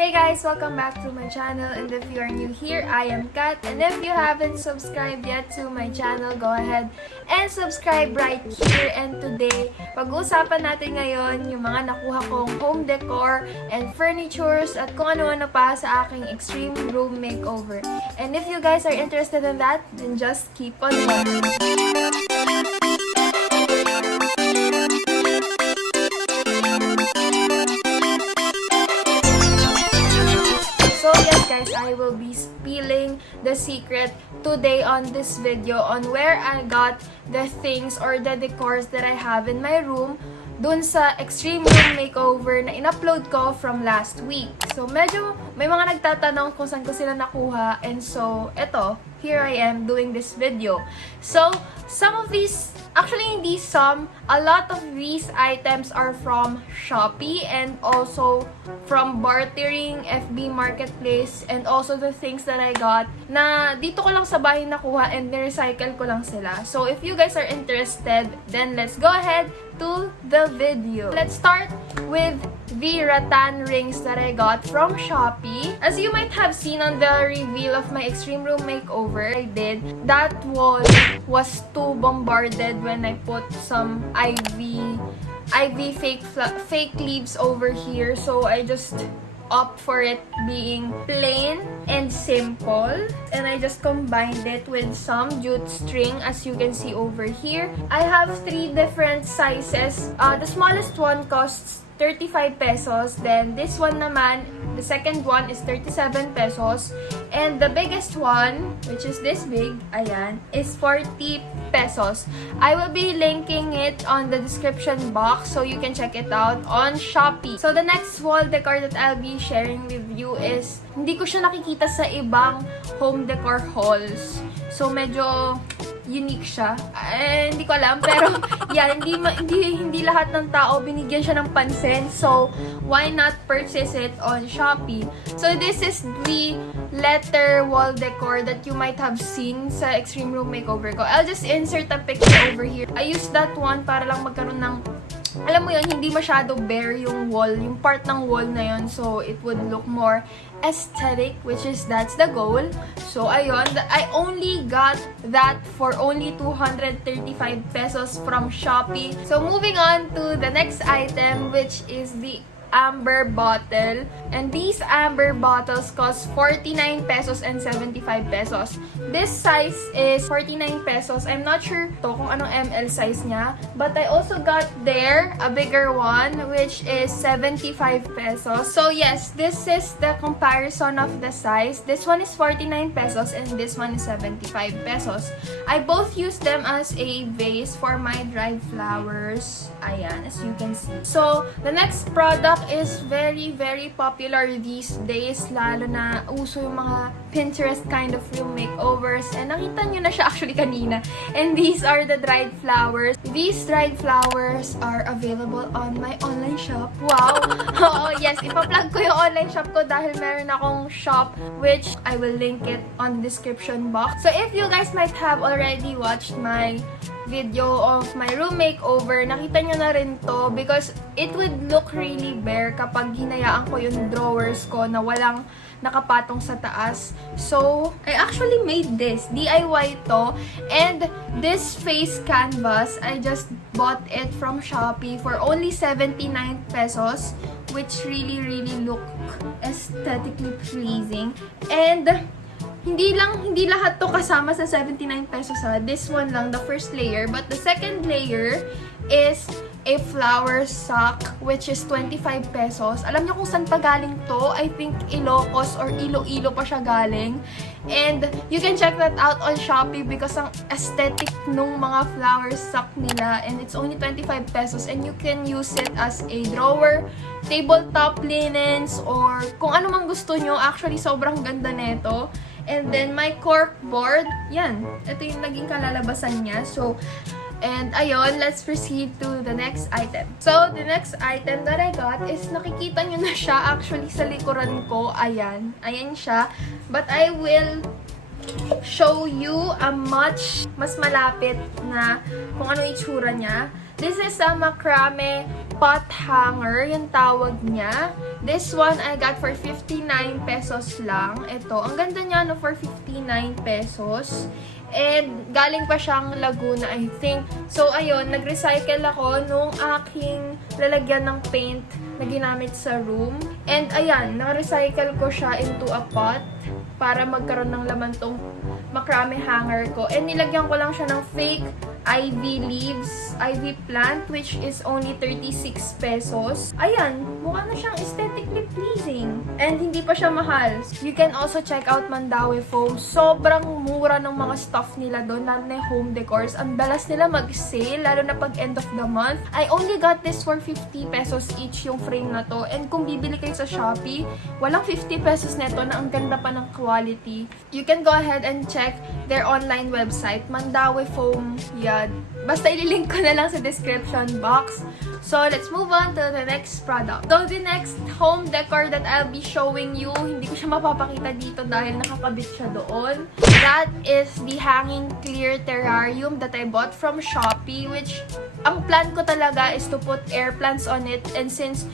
Hey guys, welcome back to my channel, and if you are new here, I am Kat, and if you haven't subscribed yet to my channel, go ahead and subscribe right here. And today, pag-uusapan natin ngayon yung mga nakuha kong home decor and furnitures at kung ano-ano pa sa aking extreme room makeover. And if you guys are interested in that, then just keep on watching. Guys, I will be spilling the secret today on this video on where I got the things or the decors that I have in my room dun sa extreme room makeover na in-upload ko from last week. So, medyo may mga nagtatanong kung saan ko sila nakuha, and so, eto, here I am doing this video. So, some of these, actually hindi some, a lot of these items are from Shopee and also from bartering, FB Marketplace, and also the things that I got na dito ko lang sa bahay nakuha and ni-recycle ko lang sila. So, if you guys are interested, then let's go ahead to the video. Let's start with the rattan rings that I got from Shopee. As you might have seen on the reveal of my extreme room makeover I did, that wall was too bombarded when I put some ivy fake leaves over here, so I just opt for it being plain and simple, and I just combined it with some jute string, as you can see over here. I have 3 different sizes. The smallest one costs 35 pesos. Then this one naman, the second one is 37 pesos. And the biggest one, which is this big, ayan, is 40 pesos. I will be linking it on the description box so you can check it out on Shopee. So the next wall decor that I'll be sharing with you is, hindi ko siya nakikita sa ibang home decor hauls. So medyo unique siya. Hindi ko alam, pero yeah, hindi lahat ng tao binigyan siya ng pansin. So why not purchase it on Shopee? So this is the letter wall decor that you might have seen sa extreme room makeover ko. I'll just insert a picture over here. I used that one para lang magkaroon ng, alam mo yun, hindi masyado bare yung wall, yung part ng wall na yun, so it would look more aesthetic, which is, that's the goal. So ayun, I only got that for only 235 pesos from Shopee. So moving on to the next item, which is the amber bottle, and these amber bottles cost 49 pesos and 75 pesos. This size is 49 pesos. I'm not sure to kung anong ml size niya, but I also got there a bigger one, which is 75 pesos. So yes, this is the comparison of the size. This one is 49 pesos and this one is 75 pesos. I both use them as a vase for my dried flowers. Ayan, as you can see. So the next product is very popular these days, lalo na uso yung mga Pinterest kind of room makeovers, and nakita nyo na siya actually kanina. And these are the dried flowers. These dried flowers are available on my online shop. Wow! Oo, yes, ipa-plug ko yung online shop ko dahil meron akong shop, which I will link it on the description box. So if you guys might have already watched my video of my room makeover, nakita nyo na rin to, because it would look really bare kapag hinayaan ko yung drawers ko na walang nakapatong sa taas. So, I actually made this. DIY to. And this face canvas, I just bought it from Shopee for only 79 pesos, which really look aesthetically pleasing. And hindi lahat to kasama sa 79 pesos ha. This one lang, the first layer. But the second layer is a flower sock, which is 25 pesos. Alam niyo kung saan pa galing to? I think Ilocos or Iloilo pa siya galing. And you can check that out on Shopee because ang aesthetic nung mga flower sock nila, and it's only 25 pesos, and you can use it as a drawer, tabletop linens, or kung ano mang gusto nyo. Actually, sobrang ganda nito. And then my cork board, yan. Ito yung naging kalalabasan niya. So, and ayun, let's proceed to the next item. So, the next item that I got is, nakikita nyo na siya actually sa likuran ko. Ayan. Ayan siya. But I will show you a much mas malapit na kung ano itsura niya. This is a macrame pot hanger, yung tawag niya. This one I got for 59 pesos lang. Ito, ang ganda niya no, for 59 pesos. And galing pa siyang Laguna, I think. So, ayun, nag-recycle ako nung aking lalagyan ng paint na ginamit sa room. And ayan, na-recycle ko siya into a pot para magkaroon ng laman tong macrame hanger ko. And nilagyan ko lang siya ng fake ivy leaves, ivy plant, which is only 36 pesos. Ayan, mukha na siyang aesthetically pleasing. And hindi pa siya mahal. You can also check out Mandawi Foam. Sobrang mura ng mga stuff nila doon, lalo na home decors. Ang dalas nila mag-sale, lalo na pag end of the month. I only got this for 50 pesos each yung frame na to. And kung bibili kayo sa Shopee, walang 50 pesos neto na ang ganda pa ng quality. You can go ahead and check their online website, Mandawi Foam. Yan. Basta ililink ko na lang sa description box. So, let's move on to the next product. So, the next home decor that I'll be showing you, hindi ko siya mapapakita dito dahil nakakabit siya doon. That is the hanging clear terrarium that I bought from Shopee, which ang plan ko talaga is to put air plants on it. And since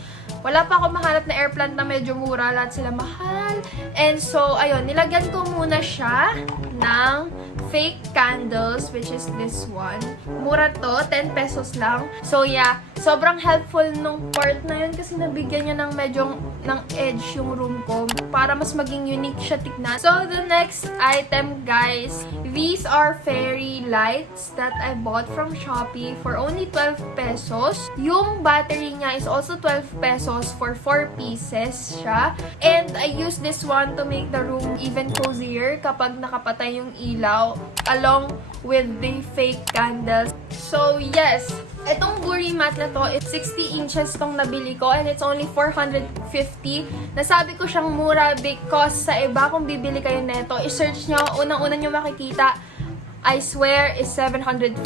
wala pa ako mahanap na air plant na medyo mura, lahat sila mahal. And so, ayun, nilagyan ko muna siya ng fake candles, which is this one. Mura to, 10 pesos lang. So yeah, sobrang helpful nung part na yun kasi nabigyan niya ng medyo ng edge yung room ko para mas maging unique siya tignan. So the next item, guys, these are fairy lights that I bought from Shopee for only 12 pesos. Yung battery niya is also 12 pesos for 4 pieces siya. And I use this one to make the room even cozier kapag nakapatay yung ilaw along with the fake candles. So yes, itong Buri mat na to, it's 60 inches tong nabili ko and it's only 450. Nasabi ko siyang mura because sa iba kung bibili kayo neto, i-search nyo, unang-una nyo makikita, I swear, is 750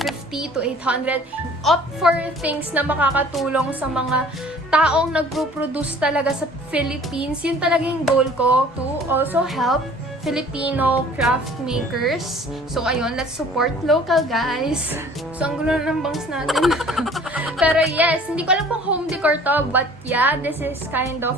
to 800. Opt for things na makakatulong sa mga taong nagpo-produce talaga sa Philippines. Yun talaga yung goal ko to also help Filipino craft makers. So, ayun, let's support local, guys. So, ang gulo na ng bangs natin. Pero yes, hindi ko alam kung home decor to, but yeah, this is kind of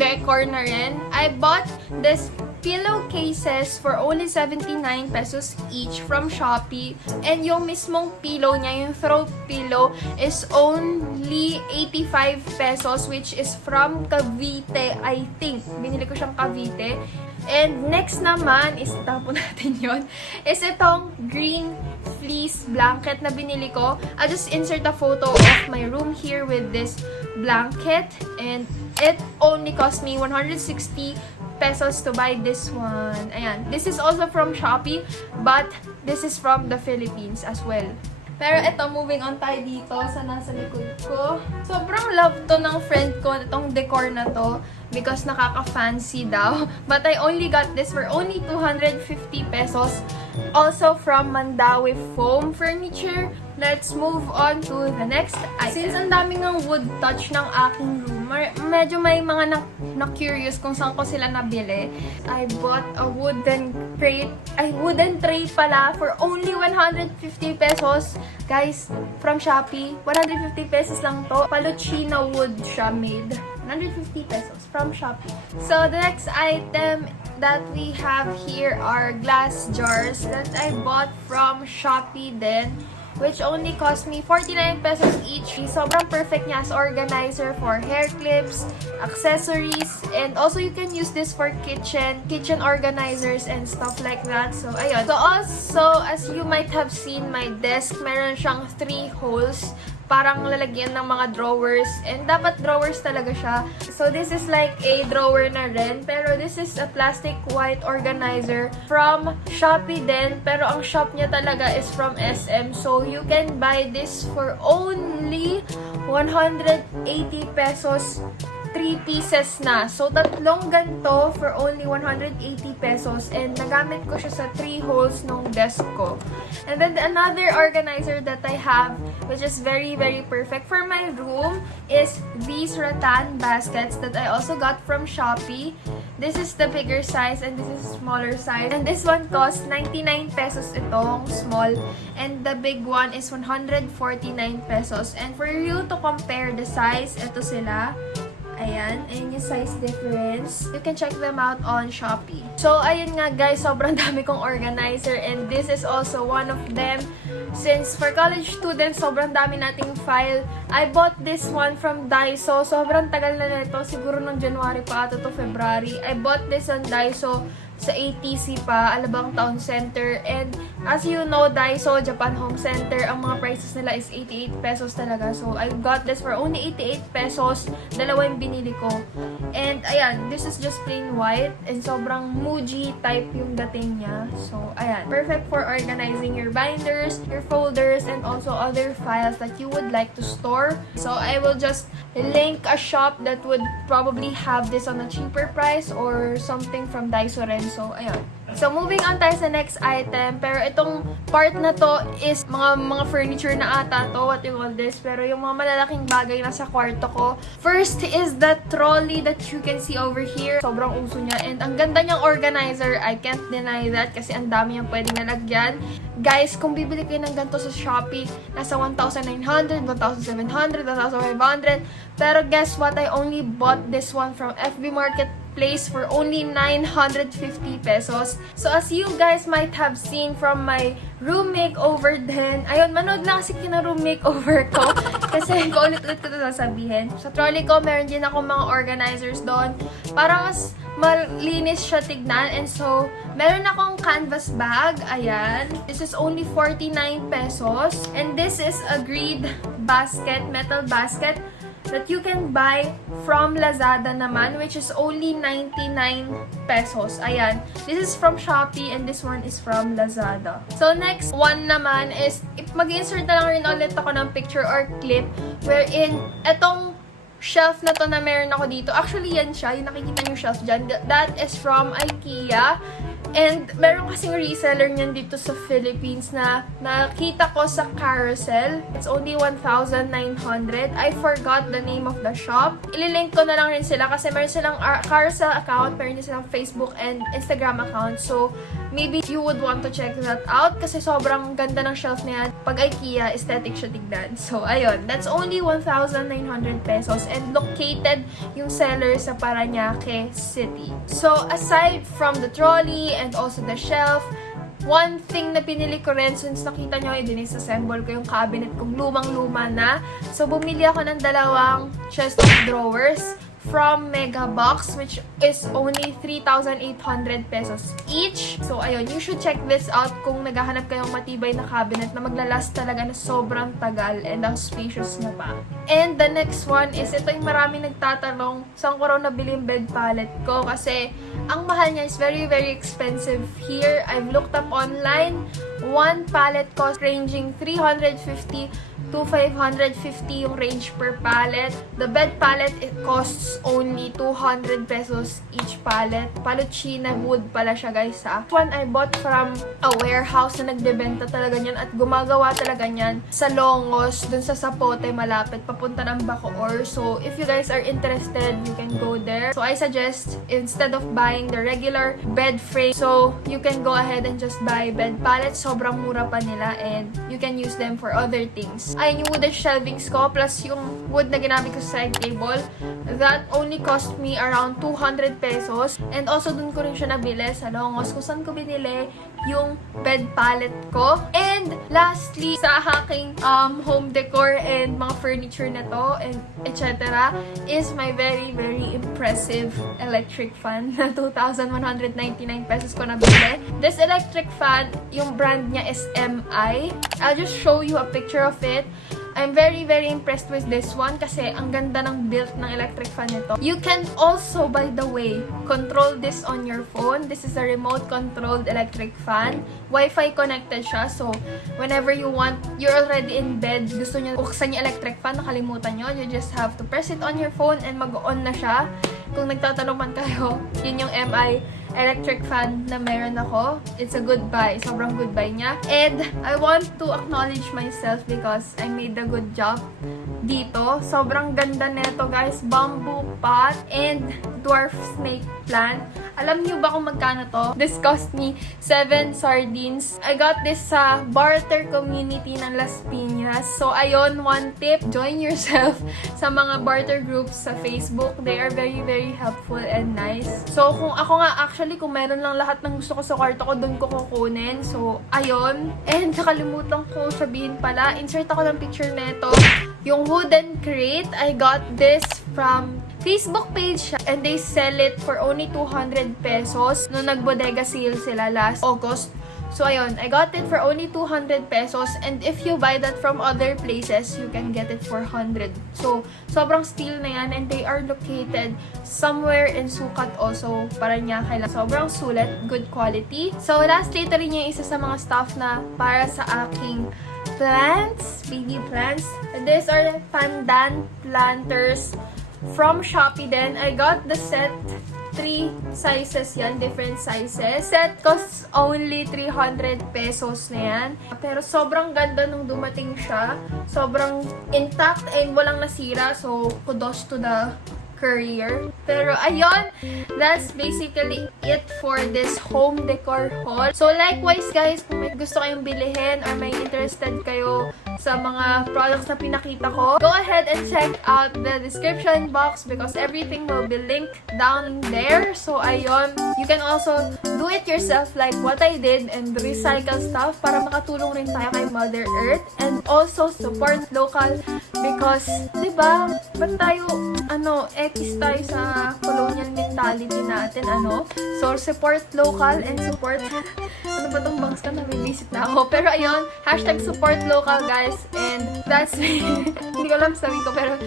decor na rin. I bought this pillowcases for only 79 pesos each from Shopee. And yung mismong pillow niya, yung throw pillow, is only 85 pesos, which is from Cavite, I think. Binili ko siyang Cavite. And next naman, is tapon natin yon, is itong green fleece blanket na binili ko. I'll just insert a photo of my room here with this blanket. And it only cost me 160 pesos to buy this one. Ayan. This is also from Shopee, but this is from the Philippines as well. Pero eto, moving on tayo dito sa nasa likod ko. Sobrang love to ng friend ko, itong decor na to, because nakaka-fancy daw. But I only got this for only 250 pesos. Also from Mandawi Foam Furniture. Let's move on to the next item. Since ang daming ng wood touch ng aking room, medyo may mga na-curious kung saan ko sila nabili. I bought a wooden tray pala for only 150 pesos. Guys, from Shopee, 150 pesos lang to. Paluchina wood siya made. 150 pesos from Shopee. So, the next item that we have here are glass jars that I bought from Shopee din, which only cost me 49 pesos each. Sobrang perfect niya as organizer for hair clips, accessories, and also you can use this for kitchen organizers and stuff like that. So, ayun. So, also, as you might have seen, my desk, meron siyang 3 holes. Parang lalagyan ng mga drawers. And dapat drawers talaga siya. So, this is like a drawer na rin. Pero this is a plastic white organizer from Shopee din. Pero ang shop niya talaga is from SM. So, you can buy this for only 180 pesos 3 pieces na. So, tatlong ganito for only 180 pesos. And nagamit ko siya sa 3 holes ng desk ko. And then, another organizer that I have, which is very, very perfect for my room, is these rattan baskets that I also got from Shopee. This is the bigger size and this is smaller size. And this one costs 99 pesos itong small. And the big one is 149 pesos. And for you to compare the size, ito sila. Ayan yung size difference. You can check them out on Shopee. So, ayun nga guys, sobrang dami kong organizer and this is also one of them. Since for college students, sobrang dami nating file. I bought this one from Daiso. Sobrang tagal na nito. Siguro nung January pa ata to February. I bought this on Daiso sa ATC pa, Alabang Town Center. And as you know, Daiso, Japan Home Center, ang mga prices nila is 88 pesos talaga. So, I got this for only 88 pesos. Dalawa yung binili ko. And, ayan, this is just plain white. And sobrang Muji type yung dating niya. So, ayan. Perfect for organizing your binders, your folders, and also other files that you would like to store. So, I will just link a shop that would probably have this on a cheaper price or something from Daiso rin. So, ayun. So, moving on tayo sa next item. Pero itong part na to is mga furniture na ata to, what you call this. Pero yung mga malalaking bagay na sa kwarto ko. First is the trolley that you can see over here. Sobrang uso niya. And ang ganda niyang organizer. I can't deny that kasi ang dami niyang pwedeng nalagyan. Guys, kung bibili kayo ng ganito sa Shopee, nasa 1,900, 1,700, 1,500. Pero guess what? I only bought this one from FB Marketplace for only 950 pesos. So, as you guys might have seen from my room makeover din, ayun, manood na kasi kina-room makeover ko. Kasi paulit-ulit ko ito sasabihin. Sa trolley ko, meron din ako mga organizers doon. Para mas malinis siya tignan. And so, meron akong canvas bag. Ayan. This is only 49 pesos. And this is a grid basket, metal basket, that you can buy from Lazada naman, which is only 99 pesos. Ayan. This is from Shopee and this one is from Lazada. So, next one naman is, mag-insert na lang rin ulit ako ng picture or clip wherein etong shelf na to na meron ako dito. Actually, yan siya. Yung nakikita niyo shelf dyan. That is from IKEA. And meron kasing reseller niyan dito sa Philippines na nakita ko sa Carousel. It's only 1,900. I forgot the name of the shop. Ililink ko na lang rin sila kasi meron silang Carousel account, meron din silang Facebook and Instagram account. So, maybe you would want to check that out kasi sobrang ganda ng shelf na yan. Pag IKEA, aesthetic siya tignan. So, ayun. That's only 1,900 pesos and located yung seller sa Parañaque City. So, aside from the trolley and also the shelf, one thing na pinili ko rin, since nakita nyo, dinisassemble ko yung cabinet kong lumang-luma na. So, bumili ako ng dalawang chest of drawers from Mega Box, which is only 3,800 pesos each. So, ayun, you should check this out kung naghahanap kayong matibay na cabinet na maglalast talaga na sobrang tagal and ang spacious na pa. And the next one is, ito yung marami nagtatanong, saan ko raw nabili yung bed pallet ko? Kasi, ang mahal niya is very, very expensive here. I've looked up online. One pallet cost ranging 350 to 550 yung range per pallet. The bed pallet, it costs only 200 pesos each pallet. Paluchina wood pala siya, guys, ha. One I bought from a warehouse na nagbebenta talaga niyan at gumagawa talaga niyan sa Longos, dun sa Zapote, malapit, papunta ng Bacoor. So, if you guys are interested, you can go there. So, I suggest, instead of buying the regular bed frame, so, you can go ahead and just buy bed pallets. Sobrang mura pa nila and you can use them for other things. Ayun yung wooden shelvings ko, plus yung wood na ginamit ko sa side table. That only cost me around 200 pesos. And also, dun ko rin siya nabili sa Longos, kung saan ko binili yung bed pallet ko. And lastly, sa aking home decor and mga furniture na to, and etc., is my very, very impressive electric fan na 2,199 pesos ko nabili. This electric fan, yung brand niya is MI. I'll just show you a picture of it. I'm very, very impressed with this one kasi ang ganda ng build ng electric fan nito. You can also, by the way, control this on your phone. This is a remote-controlled electric fan. Wi-Fi connected siya. So, whenever you want, you're already in bed, gusto nyo buksan yung electric fan, nakalimutan nyo, you just have to press it on your phone and mag-on na siya. Kung nagtatanong man kayo, yun yung MI electric fan na meron ako. It's a good buy. Sobrang good buy niya. And I want to acknowledge myself because I made a good job dito. Sobrang ganda nito, guys. Bamboo pot and dwarf snake plant. Alam niyo ba kung magkano to? This cost me 7 sardines. I got this sa barter community ng Las Piñas. So, ayun, one tip. Join yourself sa mga barter groups sa Facebook. They are very, very helpful and nice. So, kung ako nga, actually, kung meron lang lahat ng gusto ko sa kwarto ko, doon ko kukunin. So, ayun. And nakalimutan ko sabihin pala, insert ako ng picture neto. Yung wooden crate, I got this from Facebook page siya. And they sell it for only 200 pesos. Nung nagbodega sale sila last August. So, ayun. I got it for only 200 pesos. And if you buy that from other places, you can get it for 100. So, sobrang steal na yan. And they are located somewhere in Sukat also. Paranaque lang. Sobrang sulit. Good quality. So, lastly, ito rin yung isa sa mga stuff na para sa aking plants. Baby plants. And these are the pandan planters from Shopee din. I got the set. 3 sizes yan, different sizes. Set costs only 300 pesos na yan. Pero sobrang ganda nung dumating siya. Sobrang intact and walang nasira. So, kudos to the courier. Pero ayun, that's basically it for this home decor haul. So likewise guys, kung may gusto kayong bilihin or may interested kayo sa mga products na pinakita ko, go ahead and check out the description box because everything will be linked down there. So ayun, you can also do it yourself like what I did and recycle stuff para makatulong rin tayo kay Mother Earth and also support local because, diba, ba't tayo, ekis tayo sa colonial mentality natin, So, support local and support, ano ba tong bangs ka? Nabibisit na ako. Pero ayun, hashtag support local, guys. And that's, hindi ko alam sabihin ko, pero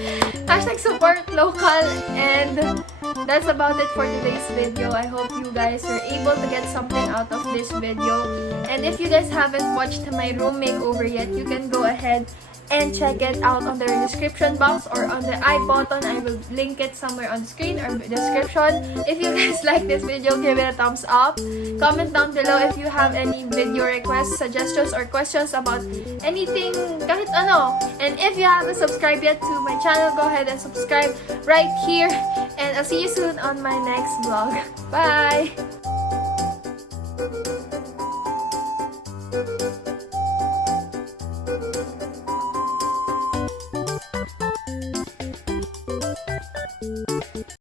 hashtag support local. And that's about it for today's video. I hope you guys are able to get something out of this video. And if you guys haven't watched my room makeover yet, you can go ahead and check it out on the description box or on the I button. I will link it somewhere on the screen or description. If you guys like this video, give it a thumbs up. Comment down below if you have any video requests, suggestions, or questions about anything, kahit ano. And if you haven't subscribed yet to my channel, go ahead and subscribe right here. And I'll see you soon on my next vlog. Bye!